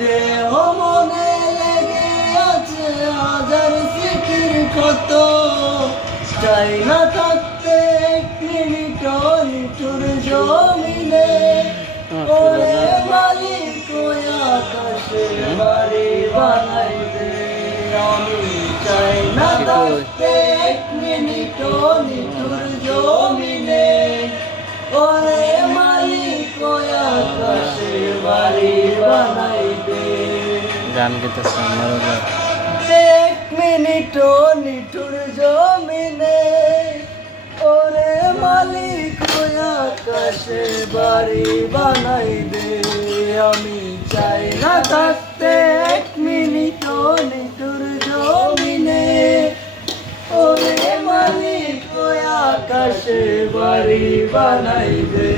দেহ মনে লেগে আছে হাজার স্মৃতির ক্ষত, চাই না থাকতে এক মিনিট নিঠুর জমিনে। ওরে মালিক ওই আকাশে বাড়ি বানাই দে, আমি চাই না থাকতে এক মিনিট নিঠুর জমিনে। ওরে মালিক ওই আকাশে বাড়ি বানাই দে। গান গেতেছে মনোযোগ। এক মিনিট নিঠুর জমিনে, ওরে মালিক ওই আকাশে বাড়ি বানাই দে, আমি চাই না থাকতে এক মিনিট নিঠুর জমিনে। ওরে মালিক ওই আকাশে বাড়ি বানাই দে।